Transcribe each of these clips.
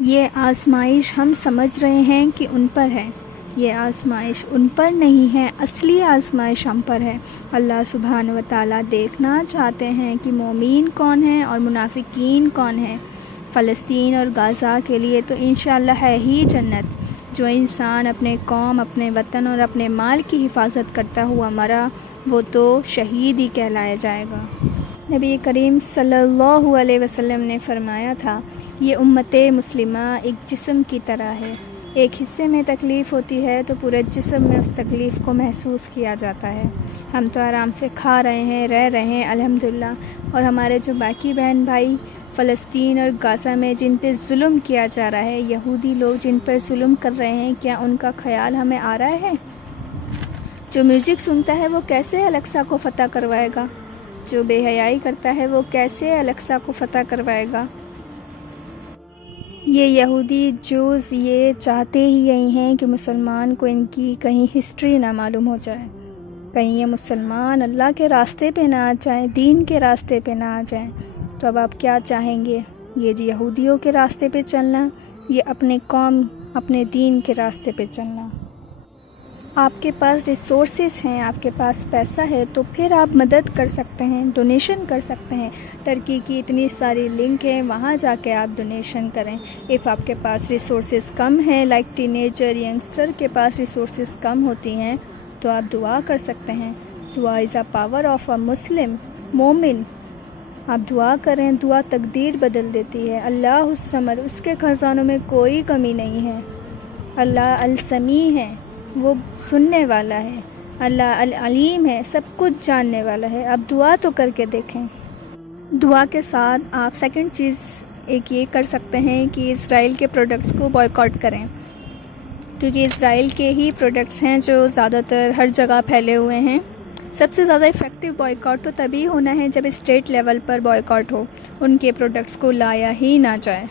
یہ آزمائش ہم سمجھ رہے ہیں کہ ان پر ہے، یہ آزمائش ان پر نہیں ہے، اصلی آزمائش ہم پر ہے۔ اللہ سبحانہ و تعالیٰ دیکھنا چاہتے ہیں کہ مومین کون ہیں اور منافقین کون ہیں۔ فلسطین اور غزہ کے لیے تو انشاءاللہ ہے ہی جنت۔ جو انسان اپنے قوم، اپنے وطن اور اپنے مال کی حفاظت کرتا ہوا مرا، وہ تو شہید ہی کہلایا جائے گا۔ نبی کریم صلی اللہ علیہ وسلم نے فرمایا تھا، یہ امت مسلمہ ایک جسم کی طرح ہے، ایک حصے میں تکلیف ہوتی ہے تو پورے جسم میں اس تکلیف کو محسوس کیا جاتا ہے۔ ہم تو آرام سے کھا رہے ہیں، رہ رہے ہیں الحمدللہ، اور ہمارے جو باقی بہن بھائی فلسطین اور غزہ میں جن پہ ظلم کیا جا رہا ہے، یہودی لوگ جن پر ظلم کر رہے ہیں، کیا ان کا خیال ہمیں آ رہا ہے؟ جو میوزک سنتا ہے وہ کیسے الیکسا کو فتح کروائے گا؟ جو بے حیائی کرتا ہے وہ کیسے الیکسا کو فتح کروائے گا؟ یہ یہودی جوز یہ چاہتے ہی یہی ہیں کہ مسلمان کو ان کی کہیں ہسٹری نہ معلوم ہو جائے، کہیں یہ مسلمان اللہ کے راستے پہ نہ آ جائیں، دین کے راستے پہ نہ آ جائیں۔ تو اب آپ کیا چاہیں گے؟ یہ جو یہودیوں کے راستے پہ چلنا، یہ اپنے قوم، اپنے دین کے راستے پہ چلنا؟ آپ کے پاس ریسورسز ہیں، آپ کے پاس پیسہ ہے تو پھر آپ مدد کر سکتے ہیں، ڈونیشن کر سکتے ہیں۔ ٹرکی کی اتنی ساری لنک ہیں، وہاں جا کے آپ ڈونیشن کریں۔ اف آپ کے پاس ریسورسز کم ہیں، لائک ٹینیجر ینگسٹر کے پاس ریسورسز کم ہوتی ہیں، تو آپ دعا کر سکتے ہیں۔ دعا از اے پاور آف اے مسلم مومن۔ آپ دعا کریں، دعا تقدیر بدل دیتی ہے۔ اللہ الصمد، اس کے خزانوں میں کوئی کمی نہیں ہے۔ اللہ السمیع ہے، وہ سننے والا ہے۔ اللہ العلیم ہے، سب کچھ جاننے والا ہے۔ آپ دعا تو کر کے دیکھیں۔ دعا کے ساتھ آپ سیکنڈ چیز ایک یہ کر سکتے ہیں کہ اسرائیل کے پروڈکٹس کو بائیکاٹ کریں، کیونکہ اسرائیل کے ہی پروڈکٹس ہیں جو زیادہ تر ہر جگہ پھیلے ہوئے ہیں۔ سب سے زیادہ ایفیکٹو بائیکاٹ تو تبھی ہونا ہے جب اسٹیٹ لیول پر بائیکاٹ ہو، ان کے پروڈکٹس کو لایا ہی نہ جائے۔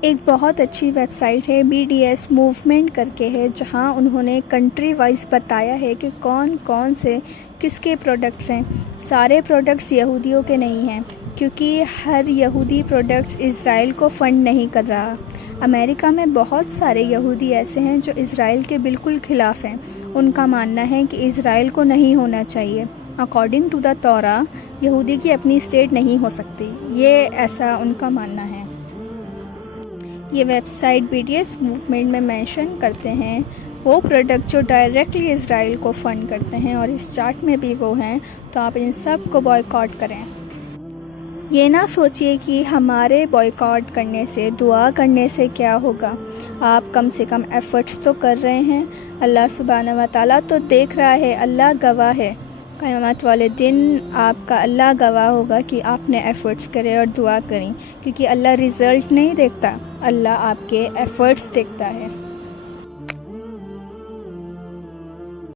ایک بہت اچھی ویب سائٹ ہے BDS موومنٹ کر کے ہے، جہاں انہوں نے کنٹری وائز بتایا ہے کہ کون کون سے کس کے پروڈکٹس ہیں۔ سارے پروڈکٹس یہودیوں کے نہیں ہیں، کیونکہ ہر یہودی پروڈکٹس اسرائیل کو فنڈ نہیں کر رہا۔ امریکہ میں بہت سارے یہودی ایسے ہیں جو اسرائیل کے بالکل خلاف ہیں۔ ان کا ماننا ہے کہ اسرائیل کو نہیں ہونا چاہیے۔ اکارڈنگ ٹو دا تورا، یہودی کی اپنی اسٹیٹ نہیں ہو سکتی، یہ ایسا ان کا ماننا ہے۔ یہ ویب سائٹ BDS موومنٹ میں مینشن کرتے ہیں وہ پروڈکٹ جو ڈائریکٹلی اسرائیل کو فنڈ کرتے ہیں، اور اس چارٹ میں بھی وہ ہیں، تو آپ ان سب کو بائیکاٹ کریں۔ یہ نہ سوچئے کہ ہمارے بائیکاٹ کرنے سے، دعا کرنے سے کیا ہوگا۔ آپ کم سے کم ایفرٹس تو کر رہے ہیں۔ اللہ سبحانہ و تعالیٰ تو دیکھ رہا ہے، اللہ گواہ ہے۔ قیامت والے دن آپ کا اللہ گواہ ہوگا کہ آپ نے ایفرٹس کرے اور دعا کریں، کیونکہ اللہ رزلٹ نہیں دیکھتا، اللہ آپ کے ایفرٹس دیکھتا ہے۔